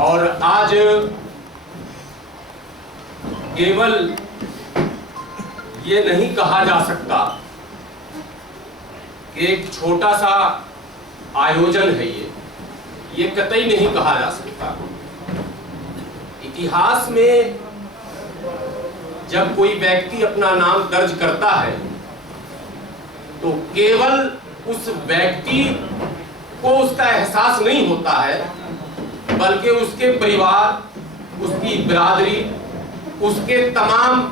और आज केवल ये नहीं कहा जा सकता कि एक छोटा सा आयोजन है, ये कतई नहीं कहा जा सकता। इतिहास में जब कोई व्यक्ति अपना नाम दर्ज करता है तो केवल उस व्यक्ति को उसका एहसास नहीं होता है, बल्कि उसके परिवार, उसकी बिरादरी, उसके तमाम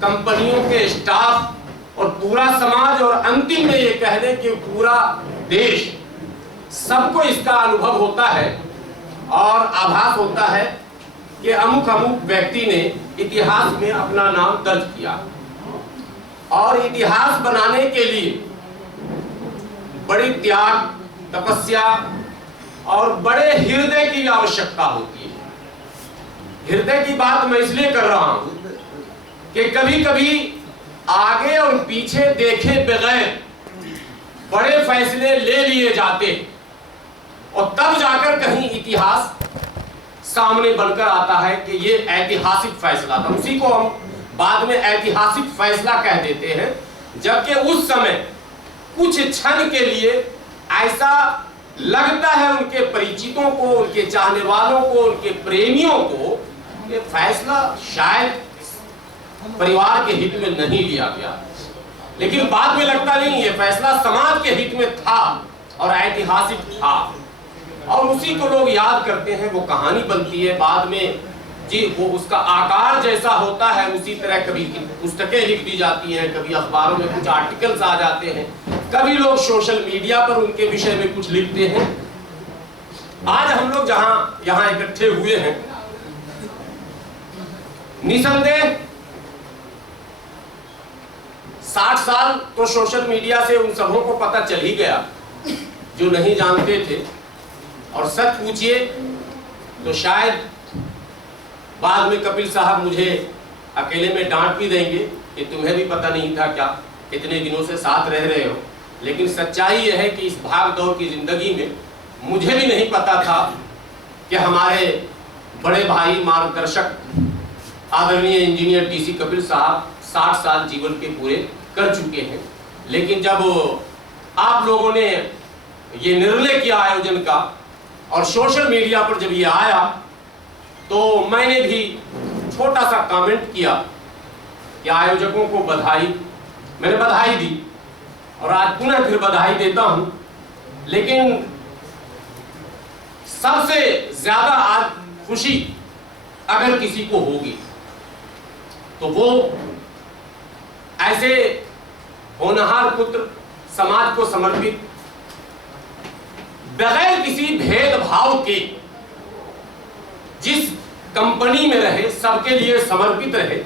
कंपनियों के स्टाफ और पूरा समाज, और अंतिम में ये कह दें कि पूरा देश, सबको इसका अनुभव होता है और आभास होता है कि अमुक अमुक व्यक्ति ने इतिहास में अपना नाम दर्ज किया। और इतिहास बनाने के लिए बड़ी त्याग, तपस्या और बड़े हृदय की आवश्यकता होती है। हृदय की बात मैं इसलिए कर रहा हूं कि कभी कभी आगे और पीछे देखे बगैर बड़े फैसले ले लिए जाते और तब जाकर कहीं इतिहास सामने बनकर आता है कि ये ऐतिहासिक फैसला था। उसी को हम बाद में ऐतिहासिक फैसला कह देते हैं, जबकि उस समय कुछ क्षण के लिए ऐसा लगता है उनके परिचितों को, उनके चाहने वालों को, उनके प्रेमियों को, ये फैसला शायद परिवार के हित में नहीं लिया गया, लेकिन बाद में लगता नहीं ये फैसला समाज के हित में था और ऐतिहासिक था, और उसी को लोग याद करते हैं। वो कहानी बनती है बाद में जी, वो उसका आकार जैसा होता है उसी तरह कभी पुस्तकें लिख दी जाती हैं, कभी अखबारों में कुछ आर्टिकल्स आ जाते हैं, कभी लोग सोशल मीडिया पर उनके विषय में कुछ लिखते हैं। आज हम लोग जहां यहां इकट्ठे हुए हैं, निसंदेह 60 साल तो सोशल मीडिया से उन सबों को पता चल ही गया जो नहीं जानते थे, और सच पूछिए तो शायद बाद में कपिल साहब मुझे अकेले में डांट भी देंगे कि तुम्हें भी पता नहीं था क्या, इतने दिनों से साथ रह रहे हो। लेकिन सच्चाई यह है कि इस भाग दौड़ की जिंदगी में मुझे भी नहीं पता था कि हमारे बड़े भाई, मार्गदर्शक, आदरणीय इंजीनियर डीसी कपिल साहब 60 साल जीवन के पूरे कर चुके हैं। लेकिन जब आप लोगों ने ये निर्णय किया आयोजन का और सोशल मीडिया पर जब ये आया, तो मैंने भी छोटा सा कमेंट किया कि आयोजकों को बधाई। मैंने बधाई दी और आज पुनः फिर बधाई देता हूं। लेकिन सबसे ज्यादा आज खुशी अगर किसी को होगी तो वो ऐसे होनहार पुत्र, समाज को समर्पित, बगैर किसी भेदभाव के जिस कंपनी में रहे, सबके लिए समर्पित रहे,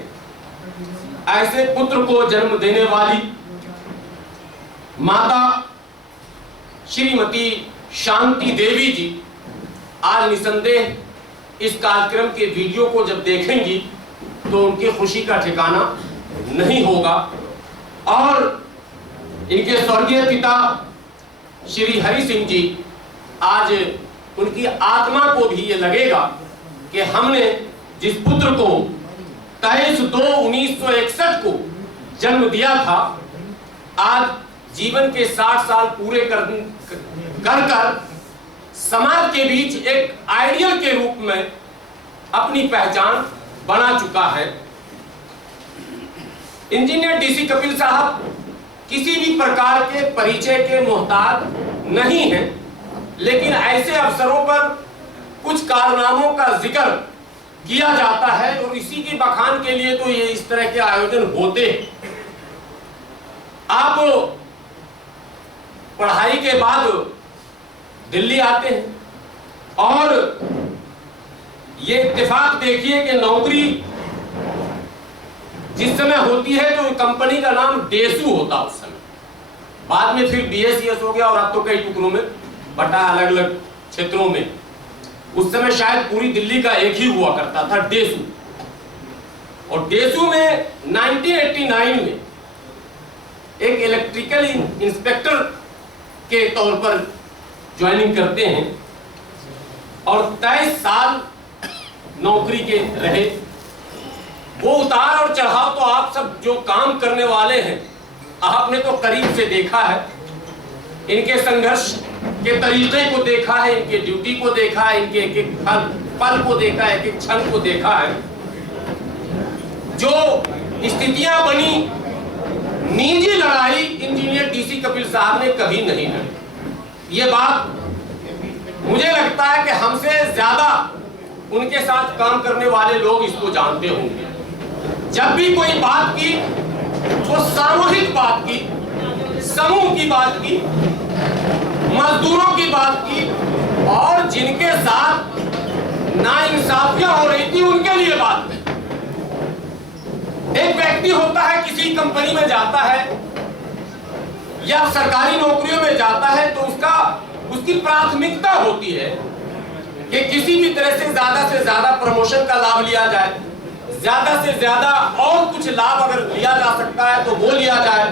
ऐसे पुत्र को जन्म देने वाली माता श्रीमती शांति देवी जी आज निसंदेह इस कार्यक्रम के वीडियो को जब देखेंगी तो उनकी खुशी का ठिकाना नहीं होगा। और इनके स्वर्गीय पिता श्री हरि सिंह जी, आज उनकी आत्मा को भी ये लगेगा कि हमने जिस पुत्र को 23/2/1961 को जन्म दिया था, आज जीवन के 60 साल पूरे कर समाज के बीच एक आइडियल के रूप में अपनी पहचान बना चुका है। इंजीनियर डीसी कपिल साहब किसी भी प्रकार के परिचय के मोहताज नहीं हैं, लेकिन ऐसे अवसरों पर कुछ कारनामों का जिक्र किया जाता है और इसी के बखान के लिए तो ये इस तरह के आयोजन होते हैं। आप पढ़ाई के बाद दिल्ली आते हैं और ये इत्तेफाक देखिए कि नौकरी जिस समय होती है तो कंपनी का नाम डेसू होता उस समय, बाद में फिर बीएसईएस हो गया और अब तो कई टुकड़ों में बटा, अलग अलग क्षेत्रों में। उस समय शायद पूरी दिल्ली का एक ही हुआ करता था, डेसू। और डेसू में 1989 में एक इलेक्ट्रिकल इंस्पेक्टर के तौर पर ज्वाइनिंग करते हैं। और 23 साल नौकरी के रहे। वो उतार और चढ़ाव तो आप सब जो काम करने वाले हैं आपने तो करीब से देखा है, इनके संघर्ष के तरीके को देखा है, इनके ड्यूटी को देखा है, इनके एक एक पल को देखा है, एक एक क्षण को देखा है। जो स्थितियां बनी, निजी लड़ाई इंजीनियर डीसी कपिल साहब ने कभी नहीं लड़ी। ये बात मुझे लगता है कि हमसे ज्यादा उनके साथ काम करने वाले लोग इसको जानते होंगे। जब भी कोई बात की तो सामूहिक बात की, समूह की बात की, मजदूरों की बात की, और जिनके साथ नाइंसाफियां हो रही थी उनके लिए बात की। एक व्यक्ति होता है, किसी कंपनी में जाता है या सरकारी नौकरियों में जाता है तो उसकी प्राथमिकता होती है कि किसी भी तरह से ज्यादा प्रमोशन का लाभ लिया जाए, ज्यादा से ज्यादा और कुछ लाभ अगर लिया जा सकता है तो वो लिया जाए,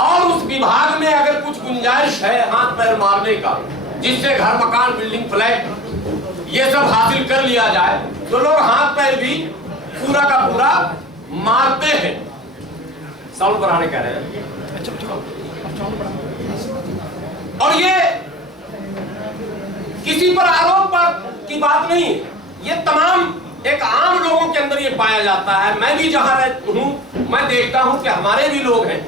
और उस विभाग में अगर कुछ गुंजाइश है हाथ पैर मारने का, जिससे घर मकान बिल्डिंग फ्लैट ये सब हासिल कर लिया जाए, तो लोग हाथ पैर भी पूरा का पूरा मारते हैं। साउंड बढ़ाने कह रहे हैं। और ये किसी पर आरोप की बात नहीं, ये तमाम एक आम लोगों के अंदर ये पाया जाता है। मैं भी जहां हूं मैं देखता हूं कि हमारे भी लोग हैं,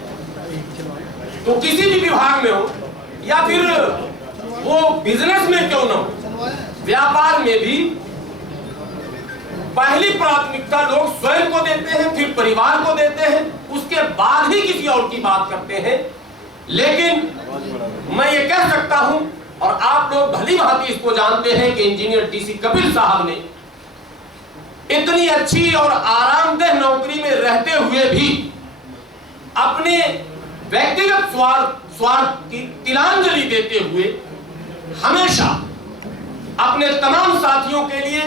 तो किसी भी विभाग में हो या फिर वो बिजनेस में क्यों ना हो, व्यापार में भी पहली प्राथमिकता लोग स्वयं को देते हैं, फिर परिवार को देते हैं, उसके बाद ही किसी और की बात करते हैं। लेकिन मैं ये कह सकता हूं, और आप लोग भली भांति इसको जानते हैं, कि इंजीनियर डीसी कपिल साहब ने इतनी अच्छी और आरामदेह नौकरी में रहते हुए भी अपने व्यक्तिगत स्वार्थ की तिलांजलि देते हुए हमेशा अपने तमाम साथियों के लिए,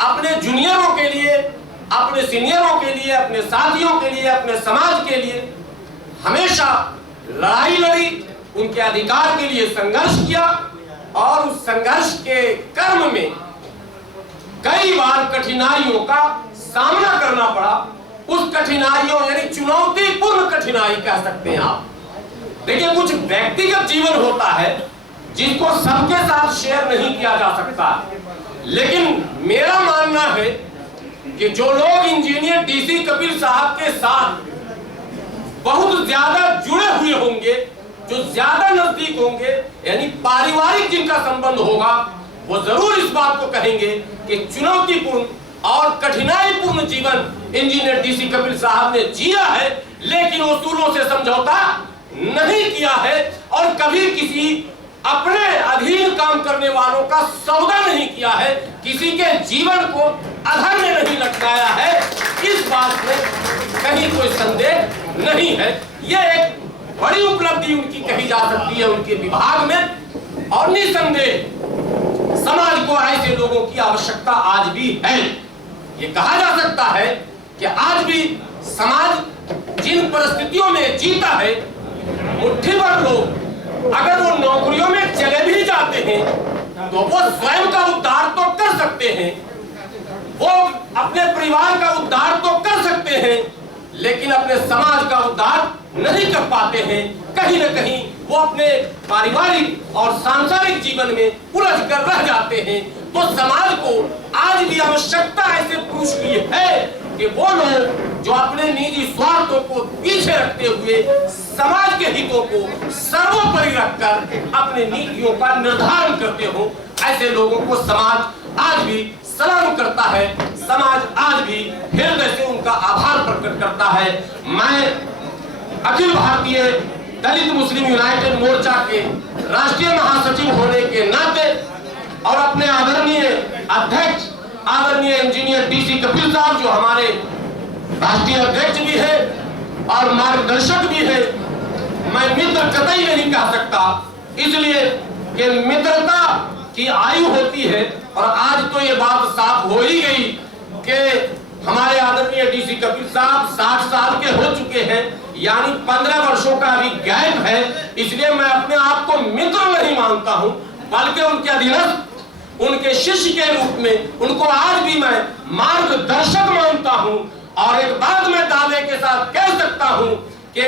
अपने जूनियरों के लिए, अपने सीनियरों के लिए, अपने साथियों के लिए, अपने समाज के लिए हमेशा लड़ाई लड़ी, उनके अधिकार के लिए संघर्ष किया, और उस संघर्ष के क्रम में कई बार कठिनाइयों का सामना करना पड़ा। उस कठिनाइयों यानी चुनौतीपूर्ण कठिनाई कह सकते हैं आप। देखिए, कुछ व्यक्तिगत जीवन होता है जिसको सबके साथ शेयर नहीं किया जा सकता, लेकिन मेरा मानना है कि जो लोग इंजीनियर डीसी कपिल साहब के साथ बहुत ज्यादा जुड़े हुए होंगे, जो ज्यादा नजदीक होंगे, यानी पारिवारिक जिनका संबंध होगा, वो जरूर इस बात को कहेंगे कि चुनौतीपूर्ण और कठिनाईपूर्ण जीवन इंजीनियर डीसी कपिल साहब ने जिया है, लेकिन उसूलों से समझौता नहीं किया है, और कभी किसी अपने अधीन काम करने वालों का सौदा नहीं किया है, किसी के जीवन को अधर में नहीं लटकाया है। इस बात में कहीं कोई संदेह नहीं है। यह एक बड़ी उपलब्धि उनकी कही जा सकती है उनके विभाग में, और निसंदेह समाज को ऐसे लोगों की आवश्यकता आज भी है। ये कहा जा सकता है कि आज भी समाज जिन परिस्थितियों में जीता है, मुट्ठी भर लोग अगर वो नौकरियों में चले भी जाते हैं तो वो स्वयं का उद्धार तो कर सकते हैं, वो अपने परिवार का उद्धार तो कर सकते हैं, लेकिन अपने समाज का उद्धार नहीं कर पाते हैं। कहीं न कहीं वो अपने पारिवारिक और सांसारिक जीवन में उलझ कर रह जाते हैं। तो समाज को आज भी आवश्यकता ऐसे पुरुष की है कि वो लोग जो अपने निजी स्वार्थों को पीछे रखते हुए समाज के हितों को सर्वोपरि रखकर अपने नीतियों का निर्धारण करते हो, ऐसे लोगों को समाज आज भी सलाम करता है। समाज आज भी हृदय से उनका आभार प्रकट करता है। मैं अखिल भारतीय दलित मुस्लिम यूनाइटेड मोर्चा के राष्ट्रीय महासचिव होने के नाते और अपने आदरणीय अध्यक्ष आदरणीय इंजीनियर डीसी कपिल साहब, जो हमारे राष्ट्रीय अध्यक्ष भी है और मार्गदर्शक भी है, मैं मित्र कतई नहीं कह सकता, इसलिए कि मित्रता की आयु होती है। और आज तो ये बात साफ हो ही गई कि हमारे आदरणीय डीसी कपिल साहब 60 साल के हो चुके हैं, यानी 15 वर्षों का अभी गैप है। इसलिए मैं अपने आप को मित्र नहीं मानता हूं, बल्कि उनके अधीनस्थ उनके शिष्य के रूप में उनको आज भी मैं मार्गदर्शक मानता हूं। और एक बात मैं दावे के साथ कह सकता हूं कि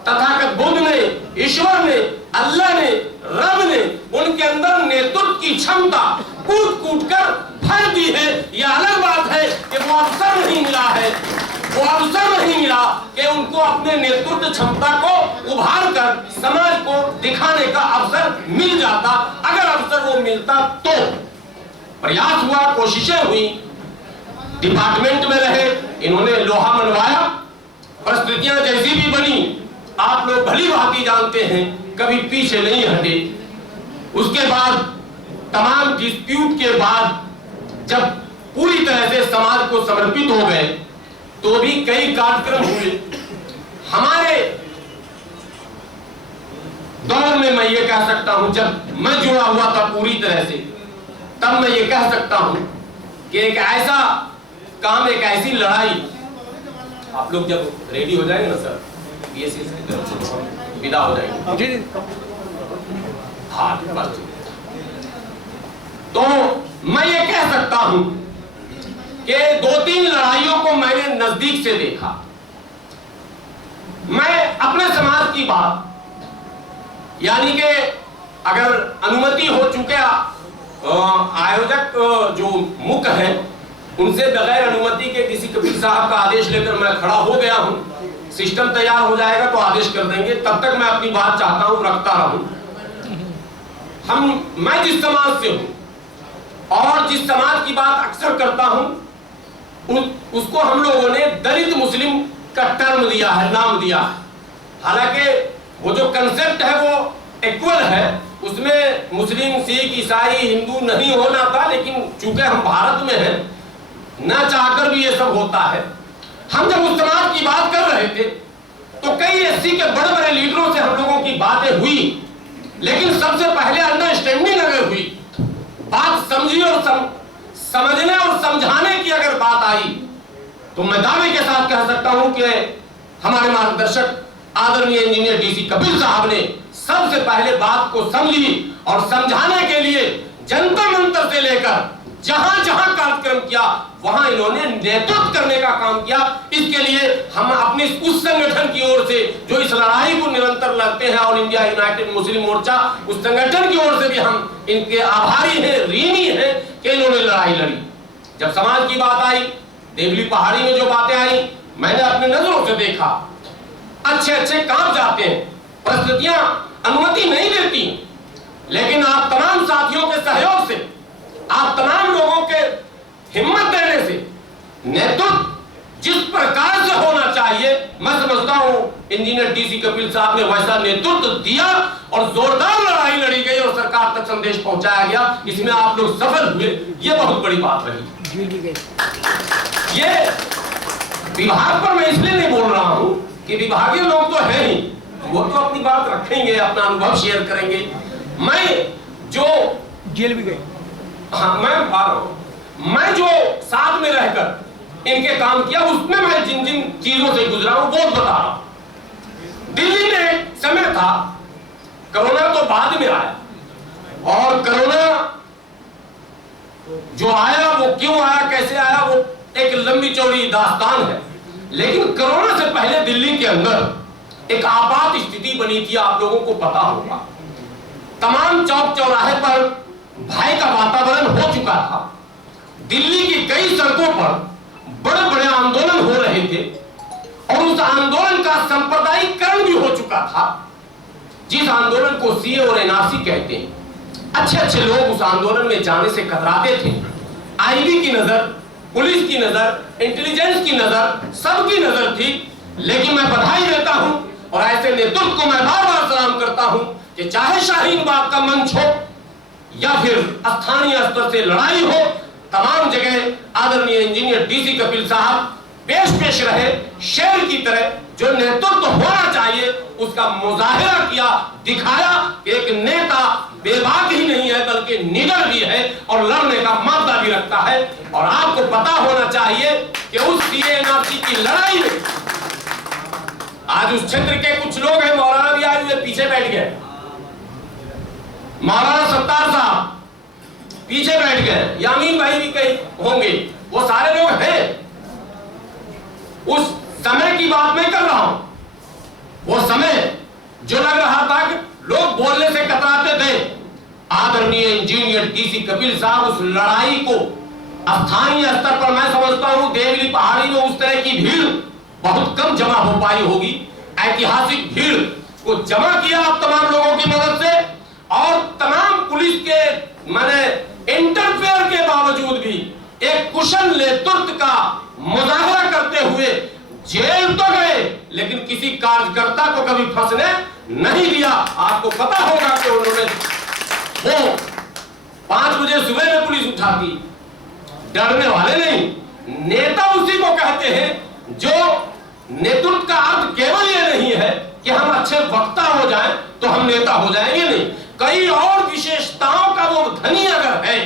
तथागत बुद्ध ने, ईश्वर ने, अल्लाह ने, रब ने उनके अंदर नेतृत्व की क्षमता कूट कूट कर भर दी है। यह अलग बात है कि वो अवसर नहीं मिला है, वो अवसर नहीं मिला कि उनको अपने नेतृत्व क्षमता को उभार कर समाज को दिखाने का अवसर मिल जाता। अगर अवसर वो मिलता तो प्रयास हुआ, कोशिशें हुई, डिपार्टमेंट में रहे, इन्होंने लोहा मनवाया, परिस्थितियां जैसी भी बनी आप लोग भली भांति जानते हैं, कभी पीछे नहीं हटे। उसके बाद तमाम डिस्प्यूट के बाद जब पूरी तरह से समाज को समर्पित हो गए तो भी कई कार्यक्रम हुए। हमारे दौर में मैं ये कह सकता हूं, जब मैं जुड़ा हुआ था पूरी तरह से, तब मैं ये कह सकता हूं कि एक ऐसा काम, एक ऐसी लड़ाई, आप लोग जब रेडी हो जाएंगे ना सर, बीएससी की तरफ से विदा हो जाएंगे। हाँ बस। तो मैं ये कह सकता हूं कि 2-3 लड़ाइयों को मैंने नजदीक से देखा। मैं अपने समाज की बात, यानी कि अगर अनुमति हो चुके आयोजक जो मुख्य है उनसे बगैर अनुमति के किसी कबीर साहब का आदेश लेकर मैं खड़ा हो गया हूं, सिस्टम तैयार हो जाएगा तो आदेश कर देंगे, तब तक मैं अपनी बात चाहता हूं रखता रहूं। मैं जिस समाज से हूं और जिस समाज की बात अक्सर करता हूं उसको हम लोगों ने दलित मुस्लिम का टर्म दिया है, नाम दिया है। हालांकि वो जो कंसेप्ट है वो इक्वल है, उसमें मुस्लिम, सिख, ईसाई, हिंदू नहीं होना था, लेकिन चूंकि हम भारत में हैं, न चाहकर भी ये सब होता है। हम जब उस समाज की बात कर रहे थे तो कई एससी के बड़े बड़े लीडरों से हम लोगों की बातें हुई, लेकिन सबसे पहले अंडरस्टैंडिंग अगर हुई, बात समझी और समझने और समझाने की अगर बात आई, तो मैं दावे के साथ कह सकता हूं कि हमारे मार्गदर्शक आदरणीय इंजीनियर डीसी कपिल साहब ने सबसे पहले बात को समझी और समझाने के लिए जंतर मंतर से लेकर जहां जहां कार्यक्रम किया वहां इन्होंने नेतृत्व करने का काम किया। इसके लिए हम अपने उस संगठन की ओर से जो इस लड़ाई को निरंतर लड़ते हैं, और इंडिया यूनाइटेड मुस्लिम मोर्चा, उस संगठन की ओर से भी हम इनके आभारी हैं, ऋणी हैं कि इन्होंने लड़ाई लड़ी। जब समाज की बात आई, देवली पहाड़ी में जो बातें आई, मैंने अपनी नजरों से देखा, अच्छे काम जाते हैं, परिस्थितियां अनुमति नहीं देती, लेकिन आप तमाम साथियों के सहयोग से, आप तमाम लोगों के हिम्मत देने से, नेतृत्व जिस प्रकार से होना चाहिए, मैं समझता हूं इंजीनियर डीसी कपिल साहब ने वैसा नेतृत्व दिया और जोरदार लड़ाई लड़ी गई और सरकार तक संदेश पहुंचाया गया। इसमें आप लोग सफल हुए, ये बहुत बड़ी बात रही। ये विभाग पर मैं इसलिए नहीं बोल रहा हूं कि विभागीय लोग तो है ही, वो तो अपनी बात रखेंगे, अपना अनुभव शेयर करेंगे। मैं जो जेल भी गए, हाँ मैं जो साथ में रहकर इनके काम किया, उसमें मैं जिन जिन चीजों से गुजरा हूं वो बता रहा हूं। दिल्ली में एक समय था, कोरोना तो बाद में आया, और कोरोना जो आया वो क्यों आया, कैसे आया, वो एक लंबी चौड़ी दास्तान है। लेकिन कोरोना से पहले दिल्ली के अंदर एक आपात स्थिति बनी थी, आप लोगों को पता होगा। तमाम चौक चौराहे पर भय का वातावरण हो चुका था। दिल्ली की कई सड़कों पर बड़े बड़े आंदोलन हो रहे थे, और उस आंदोलन का सांप्रदायिकरण भी हो चुका था, जिस आंदोलन को सीए और एनआरसी कहते हैं। अच्छे लोग उस आंदोलन में जाने से कतराते थे। आईबी की नजर, पुलिस की नजर, इंटेलिजेंस की नजर, सबकी नजर थी। लेकिन मैं बधाई देता हूं और ऐसे नेतृत्व को मैं बार बार सलाम करता हूं कि चाहे शाहीन बाग का मंच हो या फिर स्थानीय स्तर से लड़ाई हो, तमाम जगह आदरणीय इंजीनियर डीसी कपिल साहब पेश रहे, शेर की तरह। जो नेतृत्व होना चाहिए उसका मुजाहिरा किया, दिखाया कि एक नेता बेबाक ही नहीं है बल्कि निडर भी है और लड़ने का मादा भी रखता है। और आपको पता होना चाहिए कि उस सीएनआरसी की लड़ाई में आज उस क्षेत्र के कुछ लोग हैं, मौलाना भी आए हुए पीछे बैठ गए, मौलाना सत्तार साहब पीछे बैठ गए, यामीन भाई भी कहीं होंगे, वो सारे लोग हैं। उस समय की बात मैं कर रहा हूं, वो समय जो लग रहा था कि लोग बोलने से कतराते थे। आदरणीय इंजीनियर डीसी कपिल साहब उस लड़ाई को स्थानीय स्तर पर, मैं समझता हूं देवली पहाड़ी में उस तरह की भीड़ बहुत कम जमा हो पाई होगी, ऐतिहासिक भीड़ को जमा किया आप तमाम लोगों की मदद से, और तमाम पुलिस के माने इंटरफेयर के बावजूद भी एक कुशल नेतृत्व का मुजाहरा करते हुए जेल तो गए, लेकिन किसी कार्यकर्ता को कभी फंसने नहीं दिया। आपको पता होगा कि उन्होंने वो 5 बजे सुबह में पुलिस उठाती, डरने वाले नहीं। नेता उसी को कहते हैं जो नेतृत्व का अर्थ केवल ये नहीं है कि हम अच्छे वक्ता हो जाएं तो हम नेता हो जाएंगे, नहीं, कई और विशेषताओं का वो धनी अगर है,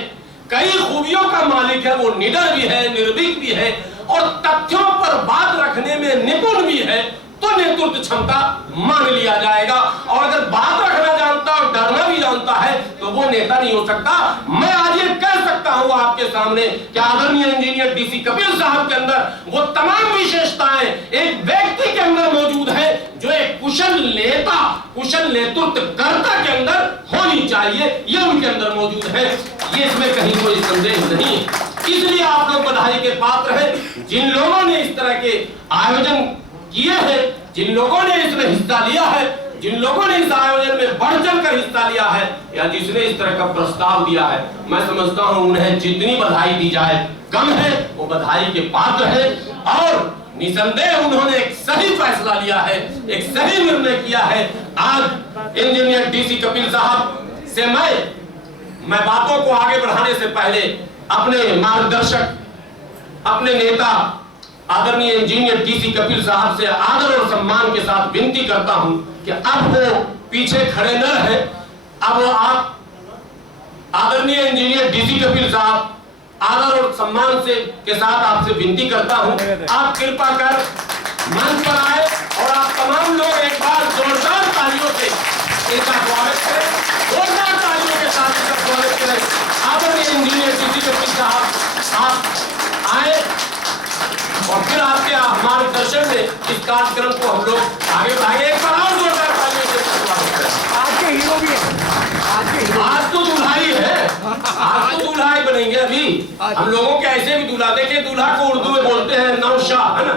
कई खूबियों का मालिक है, वो निडर भी है, निर्भीक भी है और तथ्यों पर बात रखने में निपुण भी है, तो नेतृत्व क्षमता मान लिया जाएगा। और अगर बात रखना जानता और डरना भी जानता है तो वो नेता नहीं हो सकता। मैं आज ये कह सकता हूं आपके सामने कि आदरणीय इंजीनियर डीसी कपिल साहब के अंदर वो तमाम विशेषताएं एक व्यक्ति के अंदर मौजूद है जो एक कुशल नेता, कुशल नेतृत्व कर्ता के अंदर होनी चाहिए, ये उनके अंदर मौजूद है, ये इसमें कहीं कोई संदेह नहीं है। इसलिए आप लोग बधाई के पात्र हैं जिन लोगों ने इस तरह के आयोजन किए हैं, जिन लोगों ने इसमें हिस्सा लिया है, जिन लोगों ने इस आयोजन में बढ़ चढ़कर हिस्सा लिया है, या जिसने इस तरह का प्रस्ताव दिया है, मैं समझता हूं उन्हें जितनी बधाई दी जाए कम है, वो बधाई के पात्र है। और निसंदेह उन्होंने एक सही फैसला लिया है, एक सही निर्णय किया है। आज इंजीनियर डीसी कपिल साहब से मैं बातों को आगे बढ़ाने से पहले अपने मार्गदर्शक, अपने नेता आदरणीय इंजीनियर डीसी कपिल साहब से आदर और सम्मान के साथ विनती करता हूं कि अब वो पीछे खड़े न रहे। अब आप आदरणीय इंजीनियर डीसी कपिल साहब, आदर और सम्मान से के साथ आपसे विनती करता हूं, आप कृपा कर मंच पर आए और आप तमाम लोग एक बार जोरदार तालियों से इनका स्वागत करें, जोरदार तालियों के साथ इसका स्वागत करें। आदरणीय इंजीनियर डीसी कपिल साहब आप आए और फिर आपके मार्गदर्शन में इस कार्यक्रम को हम लोग आगे बढ़ाएंगे। एक बार और जोरदार तालियों से स्वागत करें। आज के हीरो भी है, आज तो दुल्हाई है, आज तो दुल्हाई बनेंगे। अभी हम लोगों के ऐसे भी दूल्हा, देखिए दूल्हा को उर्दू में बोलते हैं नौशा, है ना,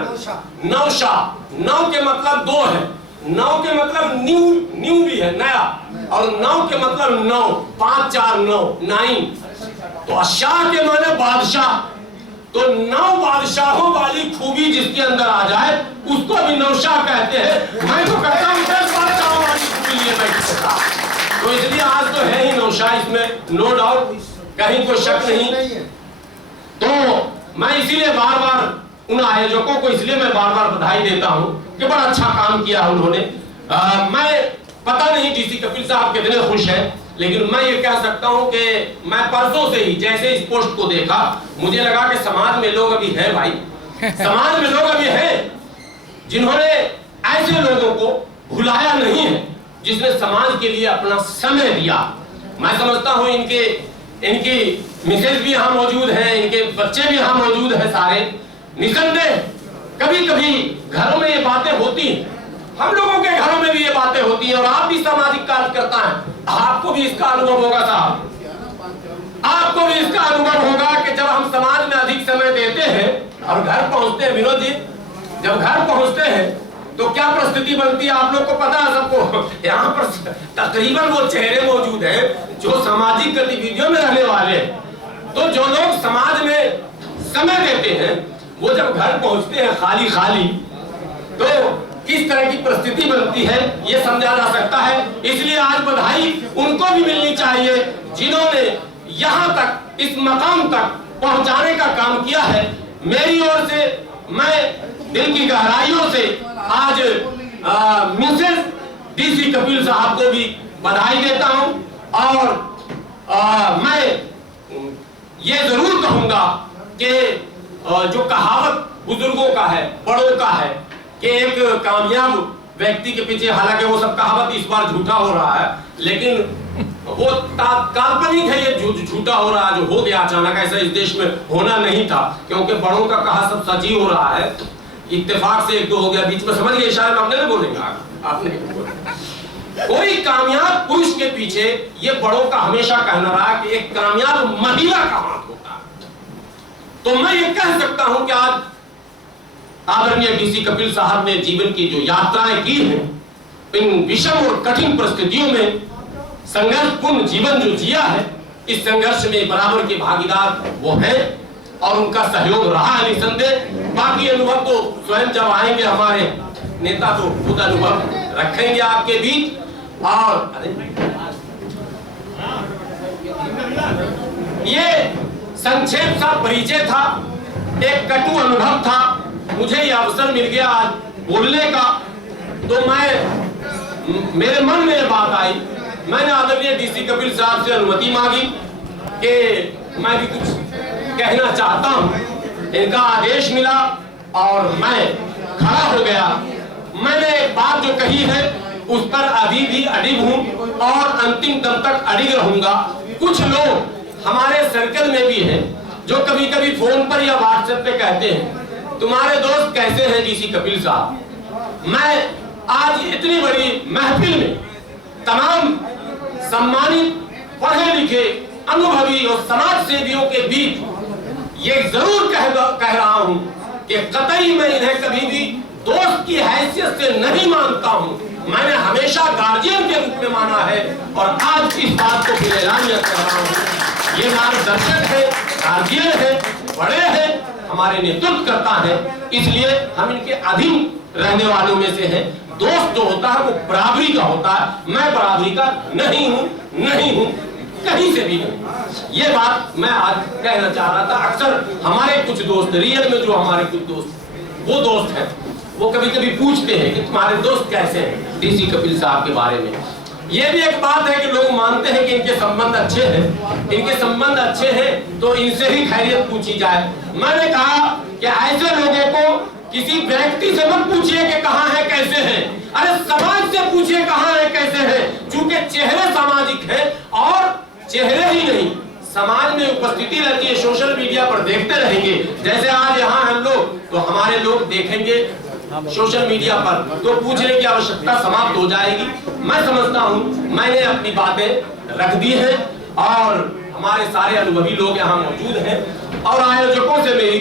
नौशा। नौ के मतलब 2 है, नौ के मतलब न्यू भी है, नया, और नौ के मतलब 9, 5 4 9 9। तो शाह के माने बादशाह, तो 9 बादशाहों वाली खूबी जिसके अंदर आ जाए उसको भी नौशाह कहते हैं। मैं तो कहता हूं 10 बादशाहों वाली खूबी लिए बैठ सकता, तो इसलिए आज तो है ही नौशाह, इसमें नो डाउट, कहीं कोई शक नहीं। तो मैं इसीलिए बार बार उन आयोजकों को इसलिए मैं बार बार बधाई देता हूं कि बड़ा अच्छा काम किया उन्होंने। मैं पता नहीं डीसी कपिल साहब कितने खुश हैं, लेकिन मैं ये कह सकता हूं कि मैं परसों से ही जैसे इस पोस्ट को देखा, मुझे लगा कि समाज में लोग अभी है भाई, समाज में लोग अभी है जिन्होंने ऐसे लोगों को भुलाया नहीं है, जिसने समाज के लिए अपना समय दिया। मैं समझता हूं इनकी मिसेज भी यहाँ मौजूद है, इनके बच्चे भी यहाँ मौजूद है सारे। निसंदेह कभी कभी घरों में ये बातें होती हैं, हम लोगों के घरों में भी ये बातें होती हैं, और आप भी सामाजिक कार्य करता है, आपको भी इसका अनुभव होगा साहब, आपको भी इसका अनुभव होगा कि जब हम समाज में अधिक समय देते हैं और घर पहुंचते हैं, विनोद जी, जब घर पहुंचते हैं तो क्या परिस्थिति बनती है आप लोग को पता है सबको। यहाँ पर तकरीबन वो चेहरे मौजूद हैं जो सामाजिक गतिविधियों में रहने वाले हैं। तो जो लोग समाज में समय देते हैं वो जब घर पहुंचते हैं खाली खाली, तो किस तरह की परिस्थिति बनती है ये समझा जा सकता है। इसलिए आज बधाई उनको भी मिलनी चाहिए जिन्होंने यहाँ तक, इस मकाम तक पहुंचाने का काम किया है। मेरी ओर से मैं दिल की गहराइयों से आज मिसेस डीसी कपिल साहब को भी बधाई देता हूं, और मैं ये जरूर कहूंगा कि जो कहावत बुजुर्गों का है, बड़ों का है कि एक कामयाब व्यक्ति के पीछे, हालांकि वो सब कहावत इस बार झूठा हो रहा है, लेकिन वो काल्पनिक है, ये झूठा हो रहा है, जो हो गया अचानक, ऐसा इस देश में होना नहीं था, क्योंकि बड़ों का कहा सब सच ही हो रहा है। इत्तेफाक से एक दो हो गया बीच में, समझ गए इशारे में, आपने नहीं बोलेंगे, आपने नहीं बोला। कोई कामयाब पुरुष के पीछे ये बड़ों का हमेशा कहना रहा कि एक कामयाब महिला का हाथ होता है। तो मैं ये कह सकता हूं कि आज आदरणीय डीसी कपिल साहब ने जीवन की जो यात्राएं की हैं, इन विषम और कठिन परिस्थितियों में संघर्षपूर्ण जीवन जो जिया है, इस संघर्ष में बराबर के भागीदार वो हैं और उनका सहयोग रहा है निसंदेह। बाकी अनुभव तो स्वयं जब आएंगे हमारे नेता तो खुद अनुभव रखेंगे आपके बीच। और ये संक्षेप सा परिचय था, एक कटु अनुभव था, मुझे ये अवसर मिल गया आज बोलने का, तो मेरे मन में ये बात आई, मैंने आदरणीय डीसी कपिल साहब से अनुमति मांगी कि मैं भी कुछ कहना चाहता हूं। इनका आदेश मिला और मैं खड़ा हो गया। मैंने एक बात जो कही है उस पर अभी भी अडिग हूं और अंतिम दम तक अडिग रहूंगा। कुछ लोग हमारे सर्कल में भी हैं जो कभी कभी फोन पर या व्हाट्सएप पे कहते हैं तुम्हारे दोस्त कैसे हैं डीसी कपिल साहब। मैं आज इतनी बड़ी महफिल में तमाम सम्मानित पढ़े लिखे अनुभवी और समाज सेवियों के बीच ये जरूर कह रहा हूं कि कतई मैं इन्हें कभी भी दोस्त की हैसियत से नहीं मानता हूं। मैंने हमेशा गार्जियन के रूप में माना है और आज इस बात को फिर ऐलानियत कर रहा हूं। ये मार्गदर्शक है, गार्जियन है, बड़े हैं, हमारे नेतृत्व करता है, इसलिए हम इनके अधीन रहने वालों में से हैं। दोस्त जो होता है वो बराबरी का होता है, मैं बराबरी का नहीं हूं कहीं से भी नहीं। ये बात मैं आज कहना चाह रहा था। अक्सर हमारे कुछ दोस्त रियल में जो हमारे कुछ दोस्त वो दोस्त हैं, वो कभी कभी पूछते हैं कि तुम्हारे दोस्त कैसे हैं डीसी कपिल साहब के बारे में। ये भी एक बात है कि लोग मानते हैं कि इनके संबंध अच्छे हैं, इनके संबंध अच्छे हैं तो इनसे ही खैरियत पूछी जाए। मैंने कहा कि ऐसे लोगों को किसी व्यक्ति से मत पूछिए कि कहां है कैसे हैं, अरे समाज से पूछिए कहां है कैसे हैं। चूंकि चेहरे सामाजिक है और चेहरे ही नहीं समाज में उपस्थिति रहती है, सोशल मीडिया पर देखते रहेंगे। जैसे आज यहाँ हम लोग तो हमारे लोग देखेंगे सोशल मीडिया पर तो पूछने की आवश्यकता समाप्त हो जाएगी। मैं समझता हूँ मैंने अपनी बातें रख दी हैं और हमारे सारे अनुभवी लोग यहाँ मौजूद हैं और आयोजकों से मेरी